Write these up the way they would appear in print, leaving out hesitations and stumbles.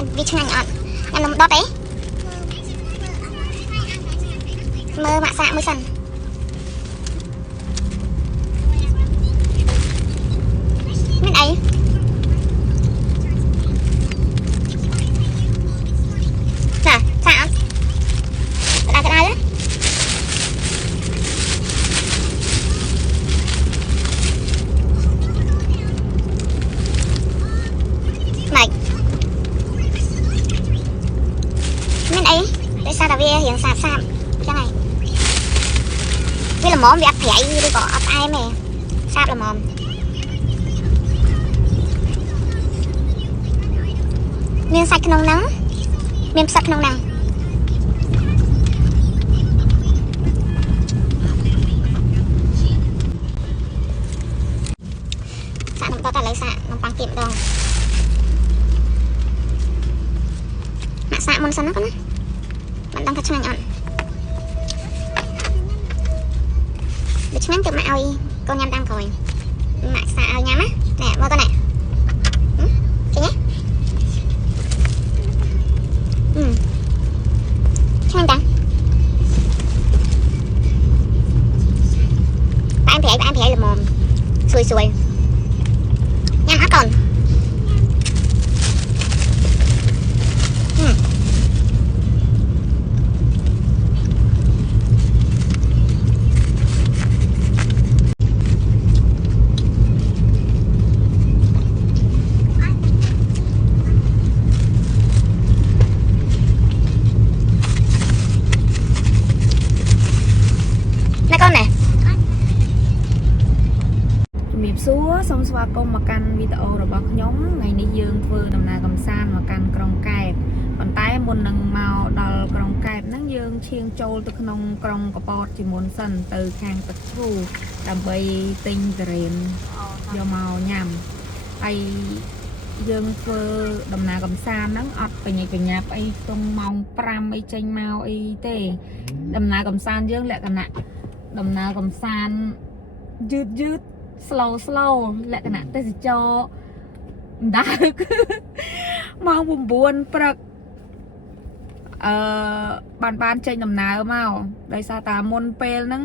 là vi chăng ngọt ăn nấm đót đấy mơ mạ xạ mơ sần bên ấy nè xạ cái ai đấy này bên ấy tại sao là vi hiện sạp sạp cái này vì là món vì ắt phải đi có ắt ai mẹ sạp là món miếng sạch nông nắng miếng sạch nông nắng xạ nông to ta lấy xạ nông bằng tiệm đâu mạ xạ môn sân nó con á bạn đang thật chăng ăn được chăng tự mạ ơi con nhâm đang coi mạ xạ ơi nhắm á nè mua con này chị nhé chăng đang bạn phải là mồm xuôi xuôi nhắm hết cònសូមស្វាគមន៍មកកាន់វីដេអូរបស់ខ្ញុំថ្ងៃនេះយើងធ្វើដំណើរកម្សាន្តមកកាន់ក្រុងកែបប៉ុន្តែមុននឹងមកដល់ក្រុងកែបហ្នឹងយើងឈៀងចូលទៅក្នុងក្រុងកពតជាមុនសិនទៅខាងទឹកឈូដើម្បីទិញតរ៉េនយកមកញ៉ាំហើយយើងធ្វើដំណើរកម្សាន្តហ្នឹងអត់បញ្ញាប់អីខ្ទង់ម៉ោង5អីចេញមកអីទេដំណើរកម្សាន្តយើងលក្ខណៈដំណើរកម្សាន្តយឺតslow លក្ខណៈទេសចរដើរម៉ោង9ព្រឹកបានចេញដំណើរមកដោយសារតាមុនពេលហ្នឹង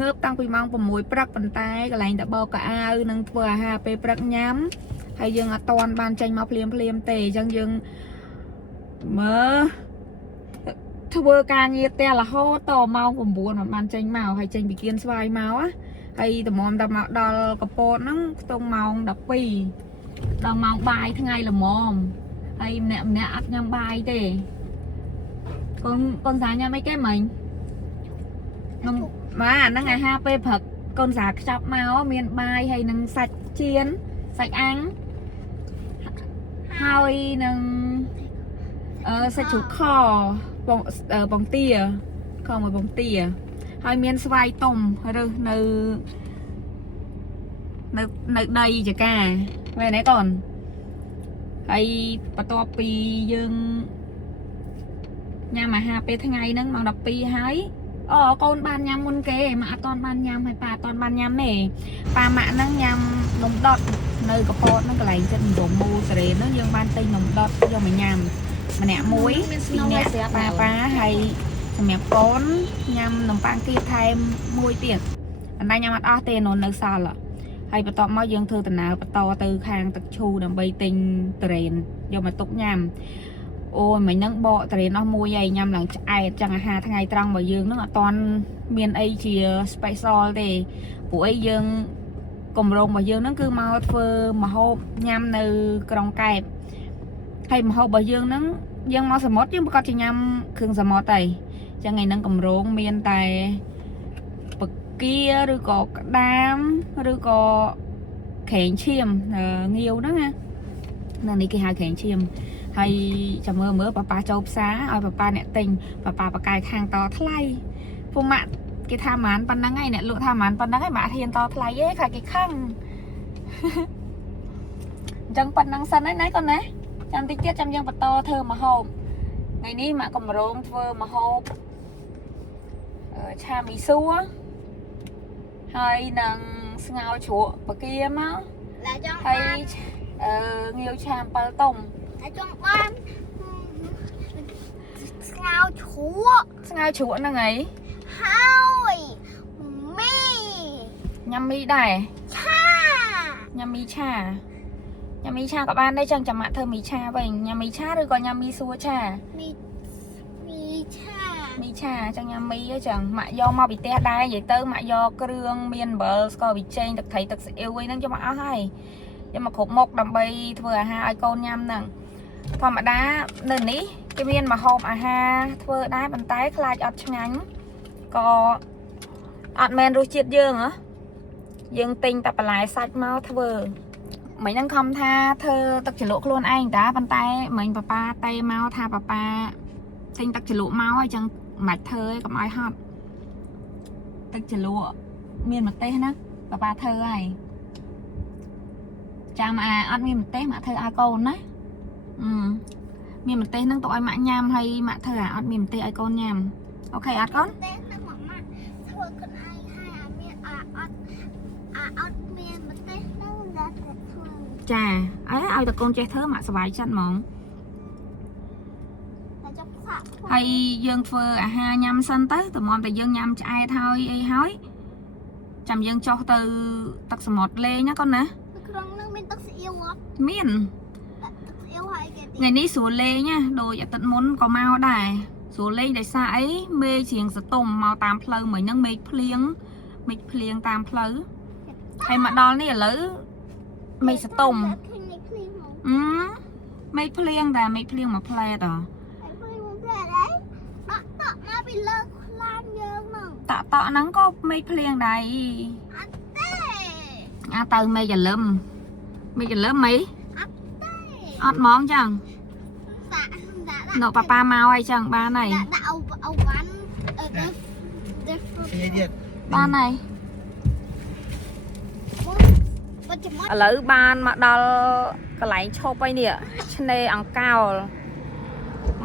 ងើបតាំងពីម៉ោង6ព្រឹកប៉ុន្តែកន្លែងតបោកអាវនឹងធ្វើអាហារពេលព្រឹកញ៉ាំហើយយើងអត់តាន់បានចេញមកភ្លាមទេអញ្ចឹងយើងមើលធ្វើការងារផ្ទះរហូតតម៉ោង9មិនបានចេញមកហើយចេញពីគៀនស្វាយមកហើយតម្រាំតែមកដល់កពតហ្នឹងខ្ទង់ម៉ោង12ដល់ម៉ោងបាយថ្ងៃល្មមហើយម្នាក់អត់ញ៉ាំបាយទេកូនសាញ៉ាំអីគេមិញនំម៉ាហ្នឹងអាហារពេលព្រឹកកូនសាខ្ចប់មកមានបាយហើយនឹងសាច់ចៀនសាច់អាំងហើយនឹងសាច់ជ្រូកខបងទាខមួយបងទាហើយមានស្វាយទុំឬនៅដីចកាមែនទេកូនហើយបន្ទាប់ពីយើងញ៉ាំអាហារពេលថ្ងៃហ្នឹងម៉ោង12ហើយកូនបានញ៉ាំមុនគេម៉ាក់អត់ទាន់បានញ៉ាំហើយប៉ាអត់ទាន់បានញ៉ាំទេប៉ាម៉ាក់ហ្នឹងញ៉ាំនំដុតនៅកពតហ្នឹងកន្លែងចិត្តរមមូតរ៉េនហ្នឹងយើងបានទិញនំដុតយកមកញ៉ាំម្នាក់មួយពីរនាក់ប៉ាហើយសម្រាប់កូនញ៉ាំនំប៉័ងគៀបថែមមួយទៀតអណ្ដាញញ៉ាំអត់អស់ទេនៅសល់ហើយបន្ទាប់មកយើងធ្វើដំណើរបន្តទៅខាងទឹកឈូដើម្បីទិញតរ៉េនយកមកទុកញ៉ាំអូយមិញហ្នឹងបកតរ៉េនអស់មួយហើយញ៉ាំឡើងឆ្អែតចឹងអាហារថ្ងៃត្រង់របស់យើងហ្នឹងអត់ទាន់មានអីជា special ទេព្រោះអីយើងកម្រងរបស់យើងហ្នឹងគឺមកធ្វើម្ហូបញ៉ាំនៅក្រុងកែបហើយម្ហូបរបស់យើងហ្នឹងយើងមកសមុទ្រយើងប្រកាសជាញ៉ាំគ្រឿងសមុទ្រហើយចឹងថ្ងៃហ្នឹងកម្រងមានតែបកាឬក៏ក្តាមឬក៏ក្រែងឈាមងាវហ្នឹងណានៅនេះគេហៅក្រែងឈាមហើយចាំមើលប៉ាចូលផ្សារឲ្យប៉ាអ្នកទិញប៉ាបកាយខាងតថ្លៃពុកម៉ាក់គេថាម៉ានប៉ុណ្ណឹងហើយអ្នកលក់ថាម៉ានប៉ុណ្ណឹងហើយម៉ាក់ហ៊ានតថ្លៃទេខ្លាចគេខឹងអញ្ចឹងប៉ុណ្ណឹងសិនហើយណាកូនណាចាំតិចទៀតចាំយើងបន្តធ្វើម្ហូបថ្ងៃនេះម៉ាក់កម្រងធ្វើម្ហូបឆាមីស៊ូហើយនឹងស្ងោរជ្រក់បកាមកហើយងាវឆាអំពិលទុំ តែចង់បានស្ងោជ្រក់ ស្ងោរជ្រក់ហ្នឹងអី ហើយមី ញ៉ាំមីដែរ ឆា ញ៉ាំមីឆាញ៉ាំមីឆាក៏បានដែរចឹងចាំម៉ាក់ធ្វើមីឆាវិញញ៉ាំមីឆាឬក៏ញ៉ាំមីសួរឆា មីឆា មីឆាចឹងញ៉ាំមីអីចឹងម៉ាក់យកមកពីផ្ទះដែរនិយាយទៅម៉ាក់យកគ្រឿងមានអំបិលស្ករប៊ីចេងទឹកត្រីទឹកស៊ីអ៊ីវអីហ្នឹងយកមកអស់ហើយយកមកគ្រប់មុខដើម្បីធ្វើអាហារឲ្យកូនញ៉ាំហ្នឹងធម្មតានៅនេះគេមានម្ហូបអាហារធ្វើដែរប៉ុន្តែខ្លាចអត់ឆ្ងាញ់ក៏អត់មែនរសជាតិយើងហ៎យើងទិញតែបន្លែសាច់មកធ្វើមិញហ្នឹងខំថាធ្វើទឹកជ្រលក់ខ្លួនឯងតាប៉ុន្តែមិញប៉ាប៉ាតេមកថាប៉ាប៉ាទិញទឹកជ្រលក់មកអញ្ចឹងមិនបាច់ធ្វើឯងកុំឲ្យហត់ទឹកជ្រលក់មានម្ទេសណាប៉ាប៉ាធ្វើហើយចាំអត់មានម្ទេសម៉ាក់ធ្វើឲ្យកូនណាមានម្ទេសហ្នឹងទៅឲ្យម៉ាក់ញ៉ាំហើយម៉ាក់ធ្វើអត់មានម្ទេសឲ្យកូនញ៉ាំអូខេអត់កូន ទេនឹងមកម៉ាក់ធ្វើខ្លួនឯងហើយអត់មានម្ទេសនោះដែលធ្វើ ចាឲ្យតែកូនចេះធ្វើម៉ាក់សុបាយចិត្តហ្មង តែចុកខ្វាក់ ហើយយើងធ្វើអាហារញ៉ាំសិនទៅតម្រាំតែយើងញ៉ាំឆ្អែតហើយអីហើយចាំយើងចុះទៅទឹកសមុទ្រលេងណាកូនណា ក្នុងនឹងមានទឹកស៊ីអ៊ីវអត់ មាន ទឹកស៊ីអ៊ីវហើយគេទី ថ្ងៃនេះស្រួលលេងណាដូចអាទិត្យមុនក៏មកដែរស្រួលលេងដោយសារអីមេឃជ្រៀងសតុំមកតាមផ្លូវមិញហ្នឹងមេឃភ្លៀងតាមផ្លូវហើយមកដល់នេះឥឡូវមេឃសតុំមេឃភ្លៀងតែមេឃភ្លៀងមួយផ្លែតអហ៎ីមកផ្លែđấyដាក់មកពីលើខ្លាញ់យើងហ្នឹង តក់ហ្នឹងក៏មេឃភ្លៀងដែរ អត់ទេ ទៅមេឃចលឹមអី អត់ទេ អត់ហ្មងចឹង ដាក់ នៅប៉ាប៉ាមកហើយចឹងបានហើយ ដាក់អូវ៉ាន់បានហើយ បាត់ចាំមក ឥឡូវបានមកដល់កន្លែងឈប់ហើយនេះឆ្នេរអង្កោល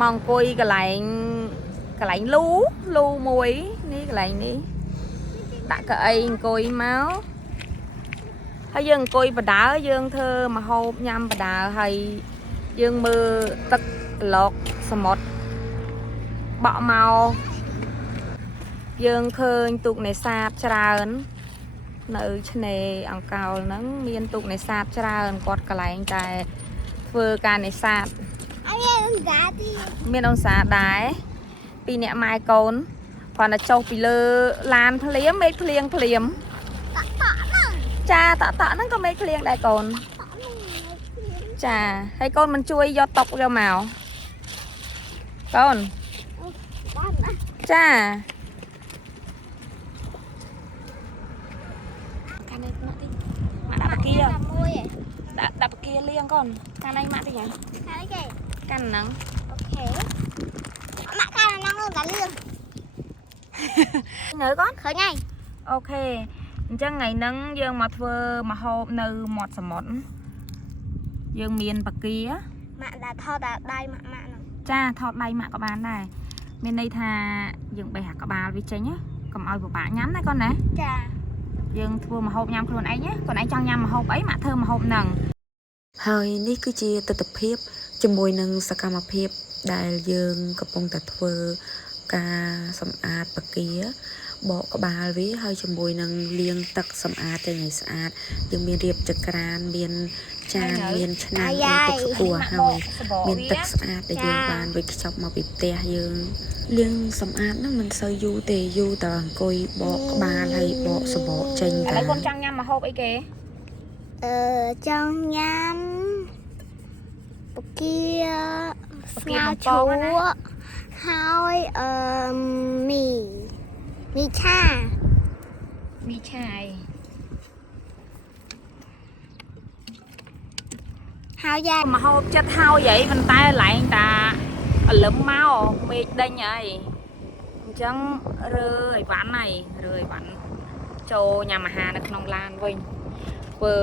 មកអង្គុយកន្លែងលូមួយនេះកន្លែងនេះដាក់កៅអីអង្គុយមកហើយយើងអង្គុយបដើយើងធ្វើម្ហូបញ៉ាំបដើហើយយើងមើលទឹកប្លុកសមុទ្របក់មកយើងឃើញទូកនេសាទច្រើននៅឆ្នេរអង្កោលហ្នឹងមានទូកនេសាទច្រើនគាត់កន្លែងតែធ្វើការនេសាទ អញមានសាទី មានអង្សាដែរពីអ្នកម៉ែកូនគាត់ទៅចុះពីលើឡានភ្លាមមេឃភ្លៀងតក់ហ្នឹង ចាតក់ហ្នឹងក៏មេឃភ្លៀងដែរកូនចាហើយកូនមិនជួយយកតុកយកមកកូនចាខាងនេះមកទីម៉ាក់ដាក់បកាមួយ ដាក់បកាលៀងកូនខាងនេះម៉ាក់ទីហ៎ ហើយគេ កាន់ហ្នឹង អូខេម៉ាក់ខាងហ្នឹងតែលឿង នៅកូន ឃើញហើយ អូខេអញ្ចឹងថ្ងៃហ្នឹងយើងមកធ្វើម្ហូបនៅមាត់សមុទ្រយើងមានបកា ម៉ាក់ដាក់ថតដៃម៉ាក់ហ្នឹង ចាថតដៃម៉ាក់ក៏បានដែរមានន័យថាយើងបេះអាក្បាលវាចេញណាកុំឲ្យពិបាកញ៉ាំណាកូនណា ចា យើងធ្វើម្ហូបញ៉ាំខ្លួនឯងណាខ្លួនឯងចង់ញ៉ាំម្ហូបអីម៉ាក់ធ្វើម្ហូបហ្នឹងហើយនេះគឺជាទស្សនវិជ្ជាជាមួយនឹងសកម្មភាពដែលយើងកំពុងតែធ្វើការសម្អាតបកាបកក្បាលវាហើយជាមួយនឹងលាងទឹកសម្អាតចេញឲ្យស្អាតយើងមានរៀបចក្រានមានចានមានឆ្នាំងមានទឹកស្គួរហើយមានទឹកស្អាតដែលយើងបានវេចខ្ចប់មកពីផ្ទះយើងលាងសម្អាតហ្នឹងមិនសូវយូរទេយូរតែអង្គុយបកក្បាលហើយបកសបកចេញតែឥឡូវកូនចង់ញ៉ាំម្ហូបអីគេចង់ញ៉ាំបកាស្ងោជ្រក់ហើយមីឆាអីហើយយ៉ា ម្ហូបចិត្តហើយអីប៉ុន្តែឡើងតាអលឹមមកមេឃដេញហើយអញ្ចឹងរើអីវ៉ាន់ហើយរើអីវ៉ាន់ចូលញ៉ាំអាហារនៅក្នុងឡានវិញធ្វើ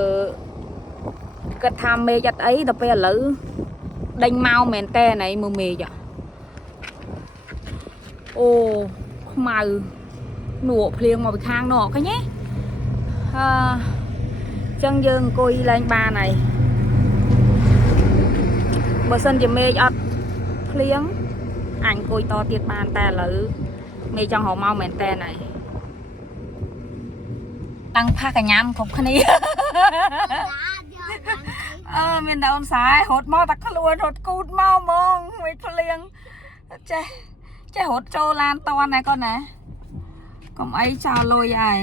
គិតថាមេឃអត់អីដល់ពេលឥឡូវដេញមកមែនតើណៃមើលមេឃអូខ្មៅនួភ្លៀងមកពីខាងនោះឃើញទេអញ្ចឹងយើងអង្គុយឡើងបានហើយប បើសិនជាមេឃអត់ភ្លៀងអញអង្គុយតទៀតបានតែឥឡូវមេឃចង់ហៅមកមែនតើហើយតាំងផាកញ្ញាំគ្រប់គ្នាមានតែអូនសាយរត់មកតែខ្លួនរត់គូតមកហ្មងមេឃភ្លៀងចេះរត់ចូលឡានតនណាកូនណាកុំអីចោលលុយហើយ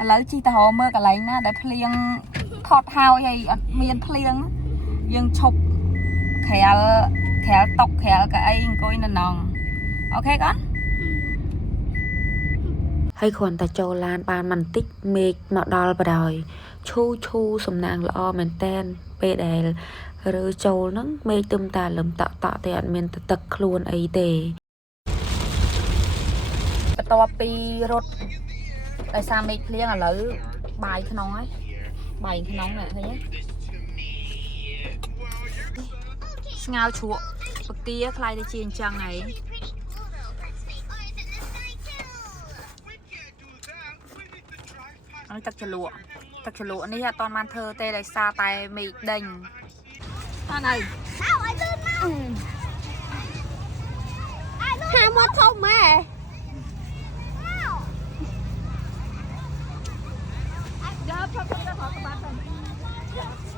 ឥឡូវជីទៅរកមើលកន្លែងណាដែលភ្លៀងថត់ហើយអត់មានភ្លៀងយើងឈប់ក្រែលតុកក្រែលកៅអីអង្គុយនៅណងអូខេកូនហើយគ្រាន់តែចូលឡានបានបន្តិចមេឃមកដល់បដ ாய் ឈូសំណាងល្អមែនតែនពេលដែលរើចូលហ្នឹងមេឃទឹមតាលឹមតក់ទេអត់មានទឹកខ្លួនអីទេបន្ទាប់ពីរត់ដោយសារមេឃភ្លៀងឥឡូវបាយក្នុងហើយបាយក្នុងនេះឃើញទេស្ងោជ្រក់ពទាខ្លាយទៅជាអញ្ចឹងហើយអត់ទឹកជ្រលក់នេះអត់តាន់បានធ្វើទេដោយសារតែមេឃដេញតានៅហាមកធំម៉ែយកខ្ញុំទៅថតក្បាត់ទៅ